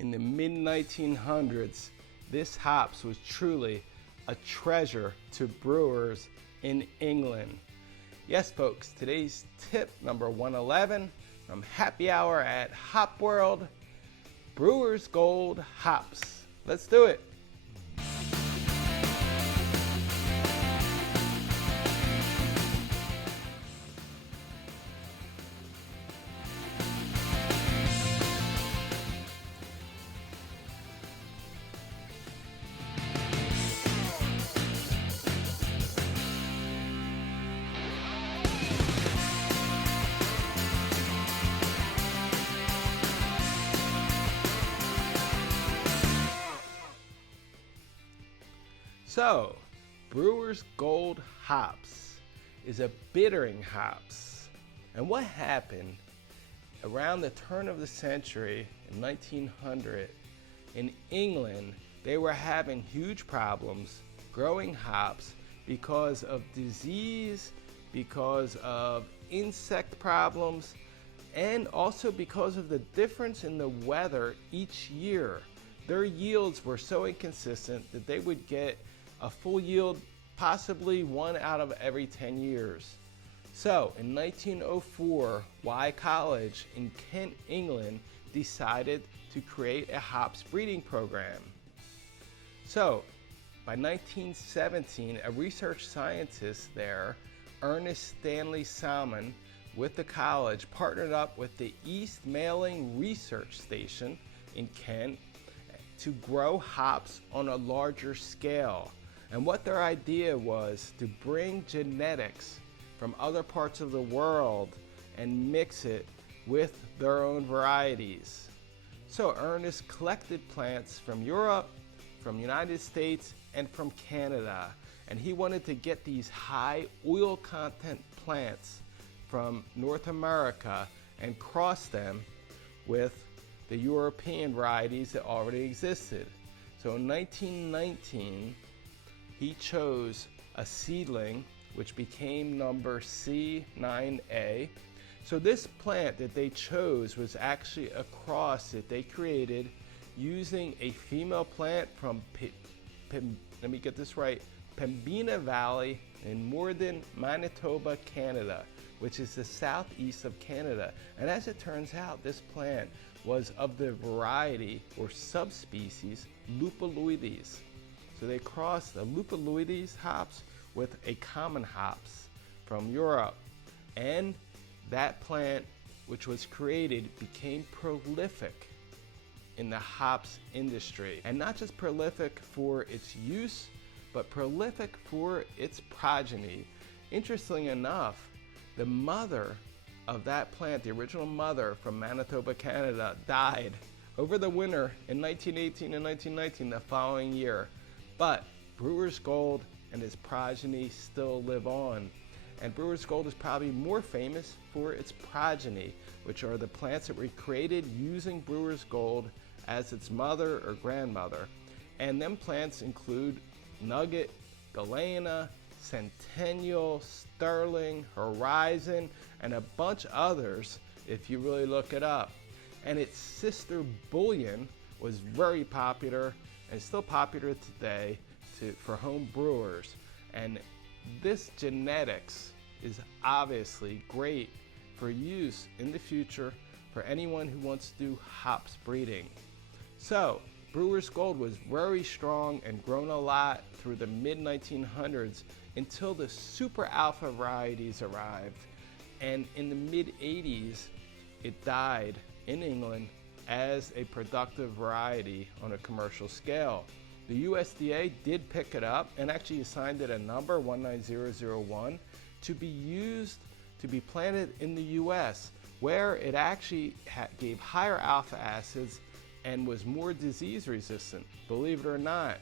In the mid-1900s, this hops was truly a treasure to brewers in England. Yes, folks, today's tip number 111 from Happy Hour at Hop World, Brewers Gold Hops. Let's do it. So, Brewers Gold Hops is a bittering hops. And what happened around the turn of the century in 1900 in England, they were having huge problems growing hops because of disease, because of insect problems, and also because of the difference in the weather each year. Their yields were so inconsistent that they would get a full yield possibly 1 out of every 10 years. So in 1904, Y College in Kent, England decided to create a hops breeding program. So by 1917, a research scientist there, Ernest Stanley Salmon, with the college partnered up with the East Mailing Research Station in Kent to grow hops on a larger scale. And what their idea was to bring genetics from other parts of the world and mix it with their own varieties. So Ernest collected plants from Europe, from the United States, and from Canada. And he wanted to get these high oil content plants from North America and cross them with the European varieties that already existed. So in 1919, he chose a seedling which became number C9A. So this plant that they chose was actually a cross that they created using a female plant from, let me get this right, Pembina Valley in northern Manitoba, Canada, which is the southeast of Canada. And as it turns out, this plant was of the variety or subspecies Lupulloides. So they crossed the Lupulloides hops with a common hops from Europe. And that plant, which was created, became prolific in the hops industry. And not just prolific for its use, but prolific for its progeny. Interestingly enough, the mother of that plant, the original mother from Manitoba, Canada, died over the winter in 1918 and 1919, the following year. But Brewers Gold and his progeny still live on. And Brewers Gold is probably more famous for its progeny, which are the plants that were created using Brewers Gold as its mother or grandmother. And them plants include Nugget, Galena, Centennial, Sterling, Horizon, and a bunch others if you really look it up. And its sister Bullion was very popular and still popular today for home brewers. And this genetics is obviously great for use in the future for anyone who wants to do hops breeding. So Brewers Gold was very strong and grown a lot through the mid-1900s until the super alpha varieties arrived. And in the mid-80s, it died in England as a productive variety on a commercial scale. The USDA did pick it up and actually assigned it a number, 19001, to be used to be planted in the US, where it actually gave higher alpha acids and was more disease resistant, believe it or not.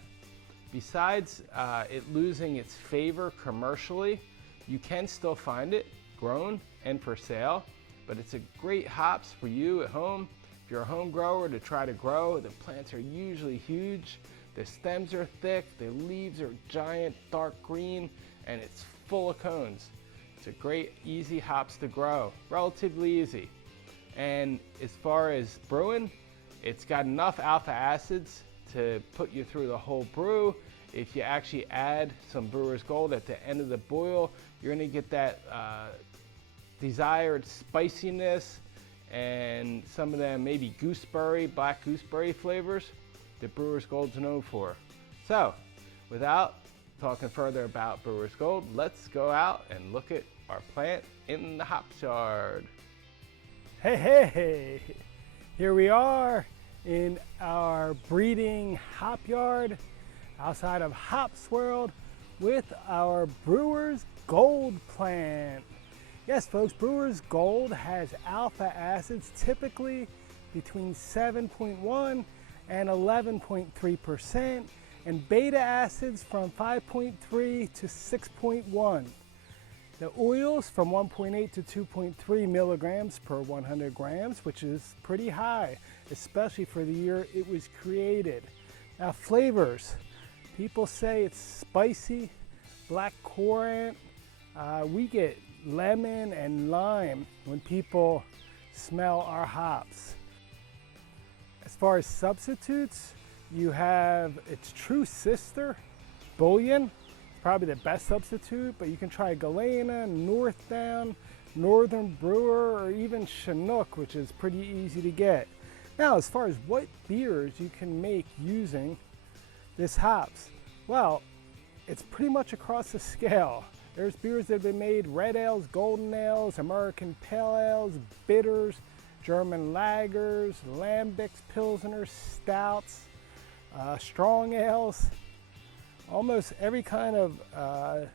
Besides it losing its favor commercially, you can still find it grown and for sale, but it's a great hops for you at home. If you're a home grower to try to grow, the plants are usually huge, the stems are thick, the leaves are giant, dark green, and it's full of cones. It's a great, easy hops to grow, relatively easy. And as far as brewing, It's got enough alpha acids to put you through the whole brew. If you actually add some Brewer's Gold at the end of the boil, you're gonna get that desired spiciness and some of them maybe gooseberry, black gooseberry flavors that Brewer's Gold's known for. So, without talking further about Brewer's Gold, let's go out and look at our plant in the hops yard. Hey, here we are in our breeding hop yard outside of Hops World with our Brewer's Gold plant. Yes, folks, Brewer's Gold has alpha acids typically between 7.1 and 11.3%, and beta acids from 5.3 to 6.1. The oils from 1.8 to 2.3 milligrams per 100 grams, which is pretty high, especially for the year it was created. Now, flavors. People say it's spicy, black currant. We get lemon and lime when people smell our hops. As far as substitutes, you have its true sister, Bullion. It's probably the best substitute, but you can try Galena, Northdown, Northern Brewer, or even Chinook, which is pretty easy to get. Now, as far as what beers you can make using this hops, well, it's pretty much across the scale. There's beers that have been made: red ales, golden ales, American pale ales, bitters, German lagers, lambics, pilsners, stouts, strong ales. Almost every kind of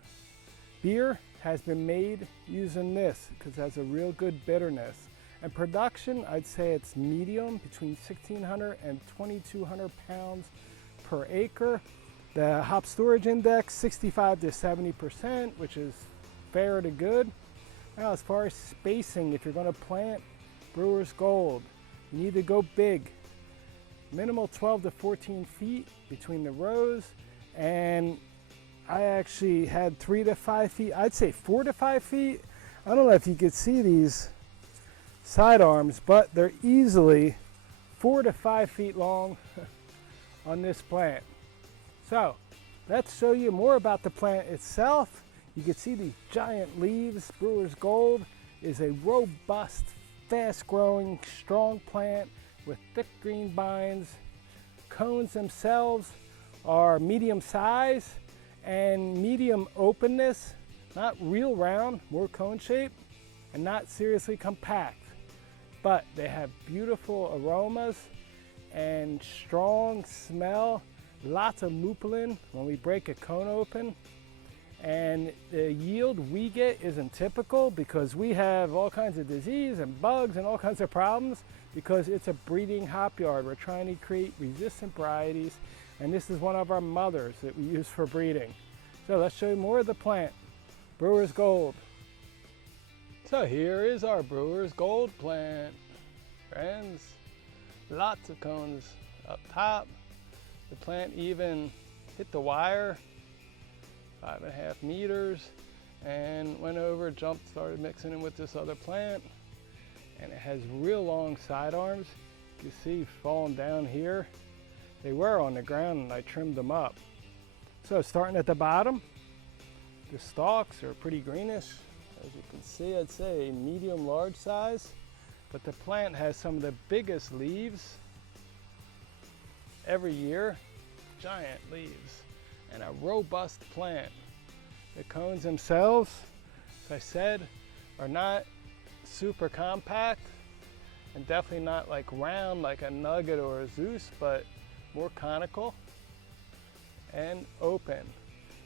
beer has been made using this because it has a real good bitterness. And production, I'd say it's medium, between 1,600 and 2,200 pounds per acre. The hop storage index, 65 to 70%, which is fair to good. Now, as far as spacing, if you're going to plant Brewer's Gold, you need to go big. Minimal 12 to 14 feet between the rows, and I actually had 3 to 5 feet. I'd say 4 to 5 feet. I don't know if you could see these sidearms, but they're easily 4 to 5 feet long on this plant. So let's show you more about the plant itself. You can see these giant leaves. Brewer's Gold is a robust, fast-growing, strong plant with thick green binds. Cones themselves are medium size and medium openness, not real round, more cone shape, and not seriously compact. But they have beautiful aromas and strong smell. Lots of mupulin when we break a cone open, and the yield we get isn't typical because we have all kinds of disease and bugs and all kinds of problems because it's a breeding hop yard. We're trying to create resistant varieties, and this is one of our mothers that we use for breeding. So let's show you more of the plant. Brewer's Gold. So here is our Brewer's Gold plant, friends. Lots of cones up top. The plant even hit the wire, 5.5 meters, and went over, jumped, started mixing in with this other plant. And it has real long sidearms. You can see falling down here. They were on the ground and I trimmed them up. So starting at the bottom, the stalks are pretty greenish. As you can see, I'd say medium large size, but the plant has some of the biggest leaves every year, giant leaves, and a robust plant. The cones themselves, as I said, are not super compact and definitely not like round like a nugget or a Zeus, but more conical and open.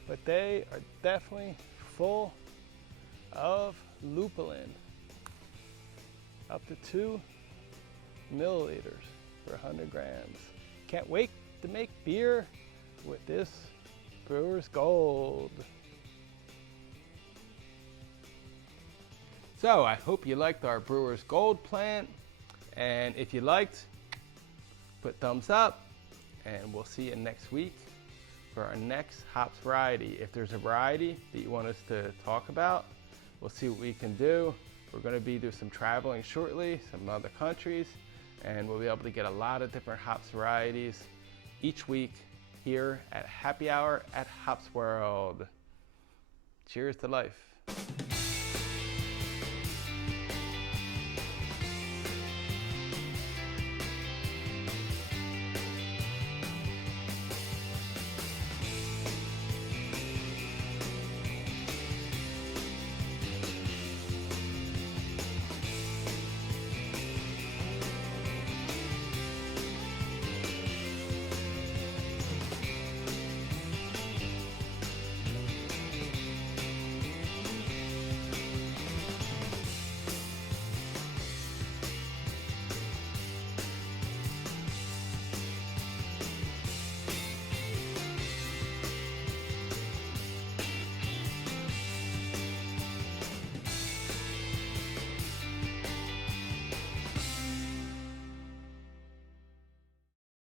But they are definitely full of lupulin, up to 2 milliliters per 100 grams. Can't wait to make beer with this Brewer's Gold. So I hope you liked our Brewer's Gold plant, and if you liked, put thumbs up, and we'll see you next week for our next hops variety. If there's a variety that you want us to talk about, we'll see what we can do. We're going to be doing some traveling shortly, some other countries, and we'll be able to get a lot of different hops varieties each week here at Happy Hour at Hops World. Cheers to life.